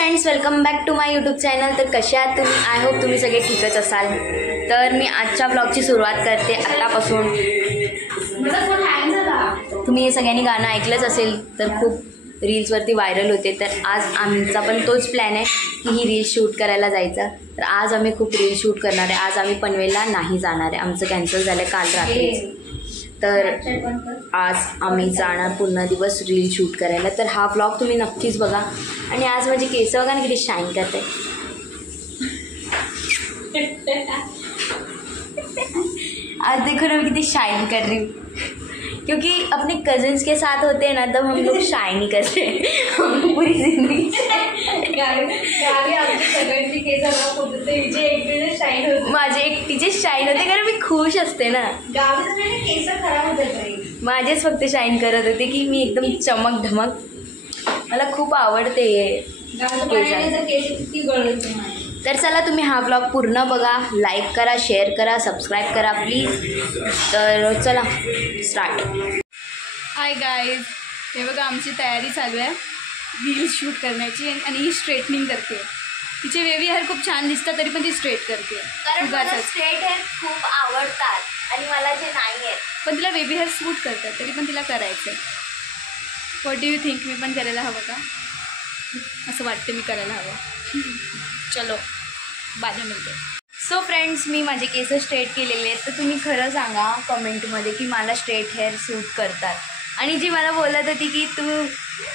Friends, welcome back to my YouTube channel. तर कसे आहात तुम्ही? आय होप तुम्ही सगळे ठीकच असाल। तर मी आजच्या ब्लॉगची सुरुवात करते आत्तापासून। तुम्ही सगळ्यांनी गाणं ऐकलंच असेल तर खूप रील्सवरती व्हायरल होते। तर आज आमचा पण तोच प्लॅन आहे की ही रील शूट करायला जायचा। तर आज आम्ही खूप रील शूट करणार आहे। आज आम्ही पनवेलला नाही जाणार आहे, आमचं कॅन्सल झालं काल रात्री। तर आज आम्ही जाणार पूर्ण दिवस रील शूट करायला। तर हा ब्लॉग तुम्ही नक्कीच बघा। आणि आज माझे केस बघा ना किती शाईन करते। आज देखो ना मैं कितनी शाइन कर रही हूँ, क्योंकि अपने कजन्स के साथ होते हैं ना तब हम लोग शाइन ही करते हैं हम पूरी जिंदगी। माझे एकटीचे शाईन होते कारण मी खुश असते ना। केस खराब होते, माझेच फक्त शाईन करत होते की मी एकदम चमक धमक। मला खूप आवडते हे। तर चला तुम्ही हा ब्लॉग पूर्ण बघा, लाईक करा, शेअर करा, सबस्क्राईब करा प्लीज। तर चला स्टार्ट। हाय गाईज, हे बघा आमची तयारी चालू आहे रील शूट करण्याची। आणि ही स्ट्रेटनिंग करते। तिचे वेवी हेअर खूप छान दिसतात तरी पण ती स्ट्रेट करते। कारण मला स्ट्रेट हेअर खूप आवडतात आणि मला जे नाही आहेत, पण तिला वेवी हेअर सूट करतात तरी पण तिला करायचं आहे। What do you think? मी पण करायला हवं का? असं वाटतं मी करायला हवं। चलो बाजू मिळते। सो फ्रेंड्स, मी माझे केस स्ट्रेट केलेले आहेत। तर तुम्ही खरं सांगा कमेंटमध्ये की मला स्ट्रेट हेअर सूट करतात। आणि जी मला बोलत होती की तू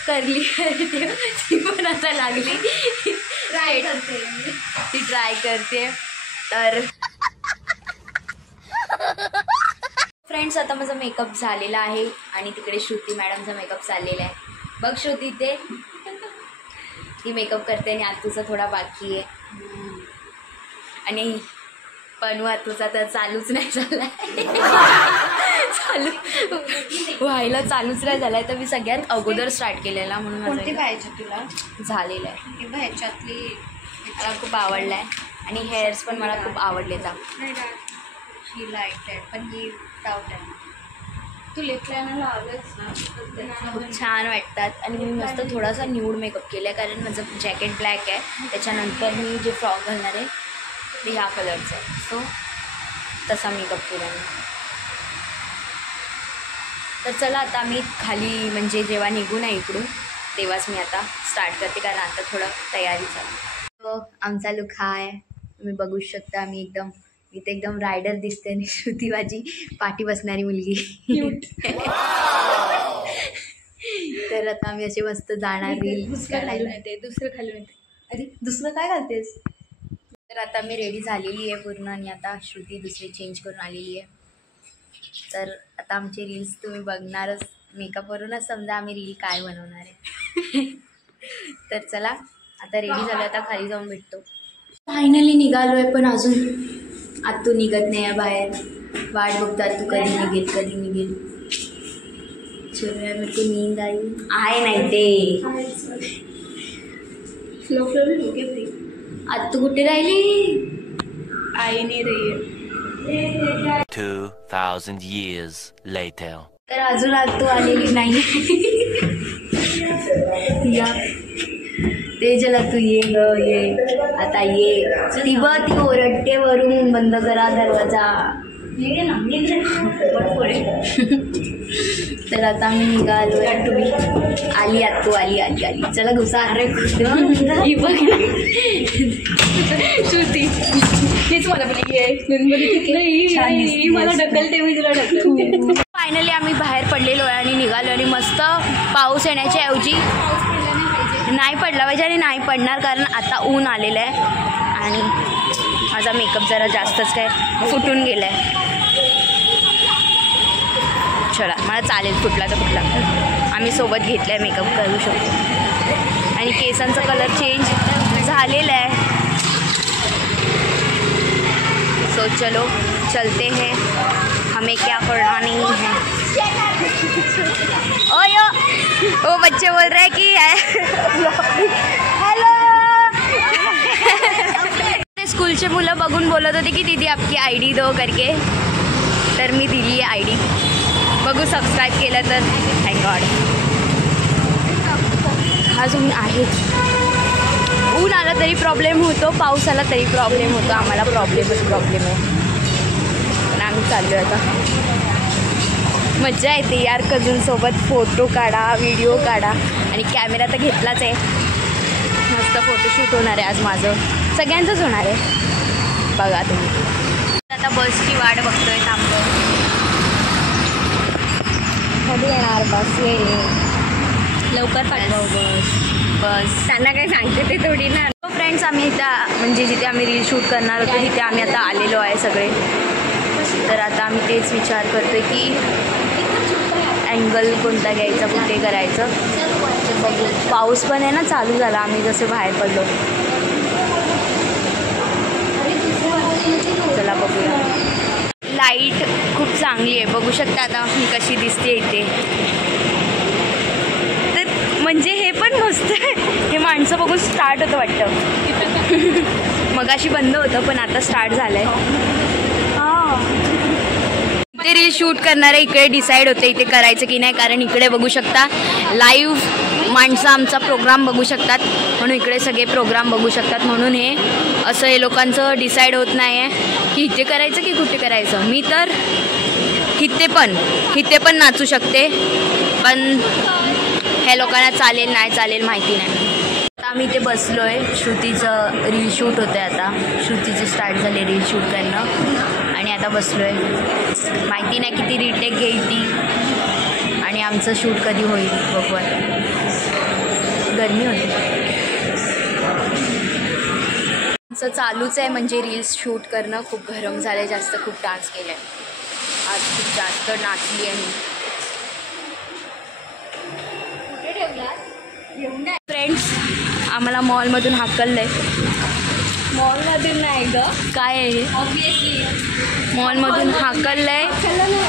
करली ती पण आता लागली ट्राय करते, ती ट्राय करते। तर फ्रेंड्स, आता माझा मेकअप झालेला आहे आणि तिकडे श्रुती मॅडमचा मेकअप चाललेला आहे। बघ श्रुती, ते ती मेकअप करते आणि आतूचा थोडा बाकी आहे। आणि पण आतूचा तर चालूच नाही झाला, चालू व्हायला चालूच नाही झाला आहे। तर मी सगळ्यात अगोदर स्टार्ट केलेला म्हणून कोणती पाहिजे तुला? झालेलं आहे। हे ह्याच्यातली मला खूप आवडलं आहे आणि हेअर्स पण मला खूप आवडले। ही लाईट आहे पण ही डाऊट आहे। तू लिपलायनर लावलंच ना, खूप छान वाटतात। आणि मी मस्त थोडासा न्यूड मेकअप केला आहे कारण माझं जॅकेट ब्लॅक आहे। त्याच्यानंतर मी जे फ्रॉक घालणार आहे ते ह्या कलरचं आहे। सो तसा मेकअप केला मी। तर चला आता मी खाली म्हणजे जेव्हा निघू ना इकडून तेव्हाच मी आता स्टार्ट करते कारण आता थोडं तयारी चालू। तो आमचा लुक हा आहे, तुम्ही बघू शकता। आम्ही एकदम इथे एकदम रायडर दिसते आणि श्रुती माझी पाठी बसणारी मुलगी। तर आता आम्ही असे मस्त जाणार रील खालून येते, दुसरं खालून येते। अरे दुसरं काय घालतेस? तर आता मी रेडी झालेली आहे पूर्ण आणि आता श्रुती दुसरी चेंज करून आलेली आहे। तर आता आमचे रील्स तुम्ही बघणारच, मेकअपवरूनच समजा आम्ही रील काय बनवणार आहे। तर चला आता रेडी झालं, आता खाली जाऊन भेटतो। फायनली निघालो आहे पण अजून आतू निघत नाही आहे बाहेर। वाट बघतात तू कधी निघेल कधी निघेल। चलो यार, मेरे को नींद आई आहे नाही ते फ्लो फ्लो हो गया भाई। आतू कुठे राहिली? आई नाही रही है। 2000 years later. तर अजून आतू आलेली नाही। या तेजला तू ये ग ये, आता ये। ती बघ ती ओरडते वरून, बंद करा दरवाजा। तर आता मी निघालो आहे। आली आतू आली आली आली। चला घुसा। अरे ही बघ श्रुती, हेच मला पण मला ढकलते, मी तुला ढकलते। फायनली आम्ही बाहेर पडलेलो आहे आणि निघालो आणि मस्त पाऊस येण्याच्या ऐवजी नाही पडला पाहिजे आणि नाही पडणार कारण आता ऊन आलेलं आहे आणि माझा मेकअप जरा जास्तच काय फुटून गेला आहे। चला मला चालेल, फुटला तर फुटला। आम्ही सोबत घेतला आहे, मेकअप करू शकतो। आणि केसांचा कलर चेंज झालेला आहे। सो चलो चलते हैं, हमें क्या करना नहीं है। ओयो वो बच्चे बोल रहे हैं कि हेलो। स्कूलचे मुलं बघून बोलत होते की दीदी आपकी ID दो करके। तर मी दिली आहे ID। बघू सबस्क्राईब केलं तर थँक गॉड। अजून आहे आला तरी प्रॉब्लेम होतो, पाऊस आला तरी प्रॉब्लेम होतो, आम्हाला प्रॉब्लेम आहे. पण आम्ही चाललो आता. मज्जा येते यार कझनसोबत. फोटो काढा, व्हिडिओ काढा आणि कॅमेरा तर घेतलाच आहे. मस्त फोटोशूट होणार आहे आज माझं, सगळ्यांचंच होणार आहे. बघा तुम्ही. आता बसची वाट बघतोय, थांबतो. कधी येणार बस? लवकर पाठवा बस त्यांना काय सांगते ते थोडी ना. फ्रेंड्स, आम्ही इथं म्हणजे जिथे आम्ही रील शूट करणार होतो तिथे आम्ही आता आलेलो आहे सगळे. तर आता आम्ही तेच विचार करतोय की अँगल कोणता घ्यायचा, कुठे करायचं ते बघू. पाऊस पण आहे ना चालू झाला, आम्ही जसे बाहेर पडलो. चला बघूया. लाईट खूप चांगली आहे, बघू शकता आता मी कशी दिसते इथे. तर म्हणजे हे पण मस्त आहे. हे माणसं बघून स्टार्ट होतं वाटतं. मगाशी बंद होतं पण आता स्टार्ट झालं आहे. हां, ते रील शूट करणारे इकडे डिसाईड होते इथे करायचं की नाही, कारण इकडे बघू शकता लाईव्ह माणसं आमचा प्रोग्राम बघू शकतात, म्हणून इकडे सगळे प्रोग्राम बघू शकतात. म्हणून हे असं हे लोकांचं डिसाईड होत नाही आहे की इथे करायचं की कुठे करायचं. मी तर इथे पण नाचू शकते, पण ह्या लोकांना चालेल नाही चालेल माहिती नाही. आता आम्ही इथे बसलो आहे. श्रुतीचं रील शूट होतं आहे. आता श्रुतीची स्टार्ट झाली रील शूट करणं आणि आता बसलो आहे. माहिती नाही किती रिटेक घेईल ती आणि आमचं शूट कधी होईल बघू. गरमी होती. आमचं चालूच आहे म्हणजे रील्स शूट करणं. खूप गरम झालं आहे, जास्त खूप डान्स केला आहे आज, खूप जास्त नाचली आहे मी. फ्रेंड्स, आम्हाला मॉलमधून हाकललं आहे. मॉलमधून नाही ग, काय आहे हे? ऑब्विसली मॉलमधून हाकललं आहे.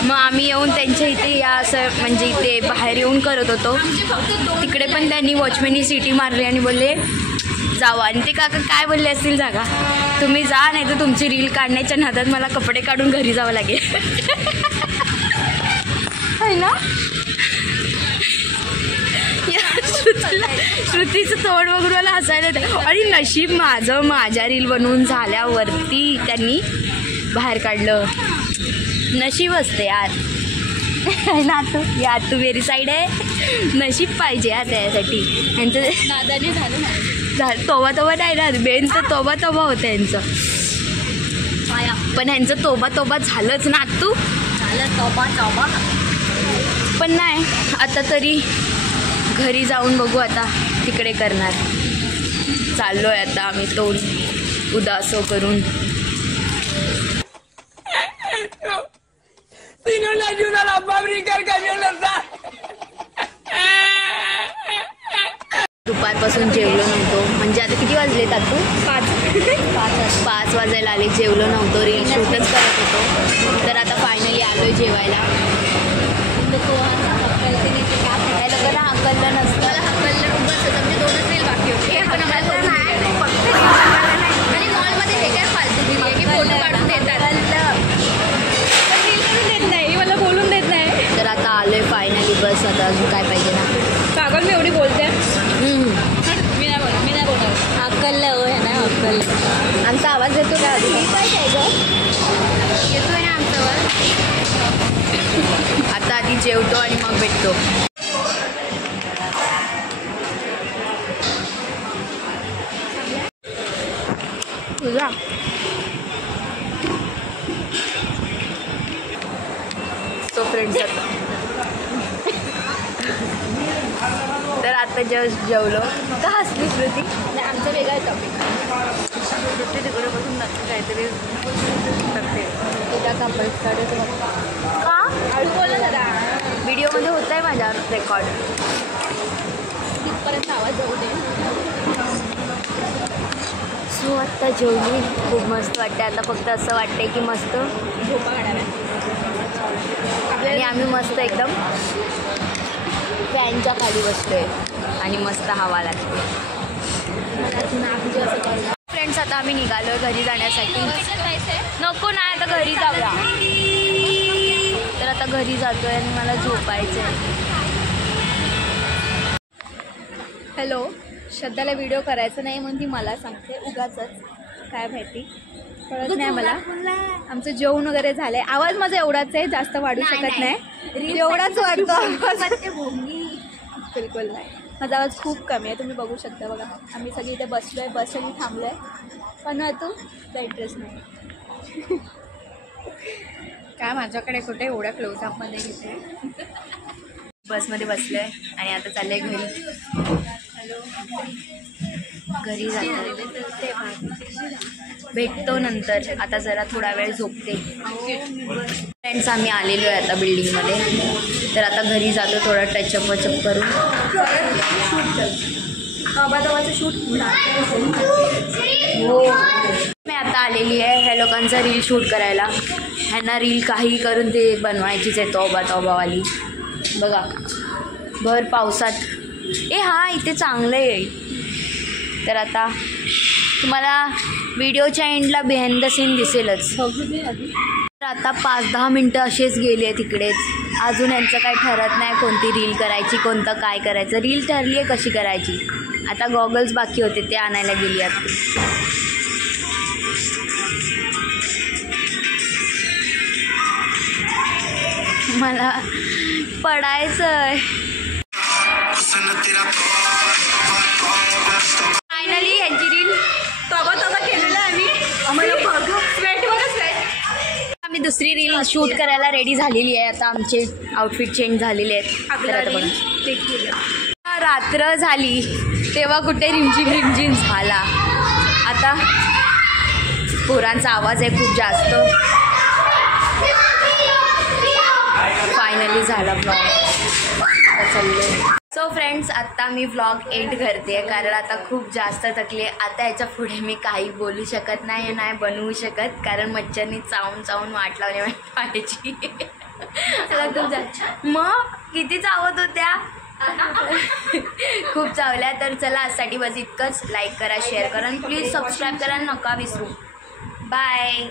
मग आम्ही येऊन त्यांच्या इथे या असं म्हणजे इथे बाहेर येऊन करत होतो. तिकडे पण त्यांनी वॉचमॅननी सिटी मारली आणि बोलले जावा. आणि ते काका काय बोलले असतील जागा, तुम्ही जा नाही तर तुमची रील काढण्याच्या नादात मला कपडे काढून घरी जावं लागेल. आहे ना. श्रुतीचं तोंड बघून मला हसायला येतं. आणि नशीब माझं माझ्या रील बनवून झाल्यावरती त्यांनी बाहेर काढलं. नशीब असते यार. ना तू या तू मेरी साईड आहे. नशीब पाहिजे यार त्यासाठी. यांचं नादाने झालं तोबा नाही ना, बेन तर तोबा होतं यांचं. पण ह्यांचं तोबा झालंच ना तू. झालं तोबा. पण नाही, आता तरी घरी जाऊन बघू. आता तिकडे करणार. चाललो आहे आता आम्ही तोंड उदासो करून. दुपारपासून जेवलो नव्हतो. म्हणजे आता किती वाजले तातू? 5 वाजायला आले. जेवलो नव्हतो, रील शूटच करत होतो. तर आता फायनली आलोय जेवायला. लोकांना हाकललं नसतं. मला हाकललं बस म्हणजे 2च रील बाकी होते. पण आम्हाला आणि मॉलमध्ये हे काय फालतू दिली आहे की फोटो काढून देतात, पण रील करून देत नाही, मला बोलून देत नाही. तर आता आलोय फायनली. बस आता अजून काय पाहिजे ना. पागल मी एवढी बोलते. मी नाही बोलणार. हाकललं हो ह्या नाही हाकललं. आमचा आवाज येतो का अजून? येतोय ना आमचा आवाज. आता आधी जेवतो आणि मग भेटतो. तुझा सो फ्रेंड्स तर आता जस्ट जेवलो. का हसली श्रुती? आमचा वेगळा आहे टॉपिक. श्रुती तिकडे बसून काहीतरी करते. तुझ्या कपल्सकडे का हळू बोला जरा. व्हिडिओमध्ये होत आहे माझ्या रेकॉर्ड. तिथपर्यंत आवाज जाऊ दे. सो आत्ता जेवली. खूप मस्त वाटते. आता फक्त असं वाटते की मस्त झोपा काढाव्या. आणि आम्ही मस्त एकदम फॅनच्या खाली बसतोय आणि मस्त हवा लागते. फ्रेंड्स, आता आम्ही निघालो घरी जाण्यासाठी. नको नाही, आता घरी जाऊया. तर आता घरी जातोय आणि मला झोपायचं आहे. हॅलो, श्रद्धाला व्हिडिओ करायचा नाही म्हणून ती मला सांगते उगाचच, काय माहिती कळत नाही मला. आमचं जेवण वगैरे झालंय. आवाज माझा एवढाच आहे, जास्त वाढू शकत नाही, एवढाच वाटतो. बिलकुल नाही, माझा आवाज खूप कमी आहे, तुम्ही बघू शकता. बघा आम्ही सगळी इथे बसलोय, बससाठी थांबलोय, पण तू काही इंटरेस्ट नाही. काय माझ्याकडे कुठे एवढ्या क्लोजअपमध्ये घेते. बसमध्ये बसलोय आणि आता चाललंय घरी. घरी जाते, भेटतो नंतर. आता जरा थोडा वेळ झोपते. फ्रेंड्स आम्ही आलेलो आहे आता बिल्डिंगमध्ये, तर आता घरी जातो, थोडा टचअप वचअप करून. शूट हो, मी आता आलेली आहे ह्या लोकांचा रील शूट करायला. ह्यांना रील काही करून ते बनवायचीच आहे, तोबावाली. बघा भर पावसात. हा इथे चांगलं आहे. तर आता तुम्हाला व्हिडिओच्या एंडला बिहाइंड द सीन दिसेलच. तर आता 5-10 मिनटं असेच गेले तिकडेच. अजून यांचं काही ठरत नाही कोणती रील करायची, कोणतं काय करायचं. रील ठरली आहे कशी करायची. आता गॉगल्स बाकी होते ते आणायला गेली आता. मला पडायचंय. फायनली यांची रील तोबा केलेला आम्ही. आम्हाला आम्ही दुसरी रील शूट करायला रेडी झालेली आहे. आता आमचे आउटफिट चेंज झालेले आहेत. तर आता बघा, रात्र झाली तेव्हा कुठे रिमझिम झाला. आता पोरांचा आवाज आहे खूप जास्त. फायनली झाला ब्लॉग. चालले. सो फ्रेंड्स आत्ता मी व्लॉग एंड करते कारण आता खूप जास्त थकले. आता याच्या पुढे मी काही बोलू शकत नाही, नाही बनवू शकत, कारण मच्छरनी चावून वाट लावली माझ्या पायाची. मग किती चावत होत्या. खूप चावल्या. तर चला आजसाठी बस इतकंच. लाईक करा, शेअर करा आणि प्लीज सबस्क्राईब करा नका विसरू. बाय.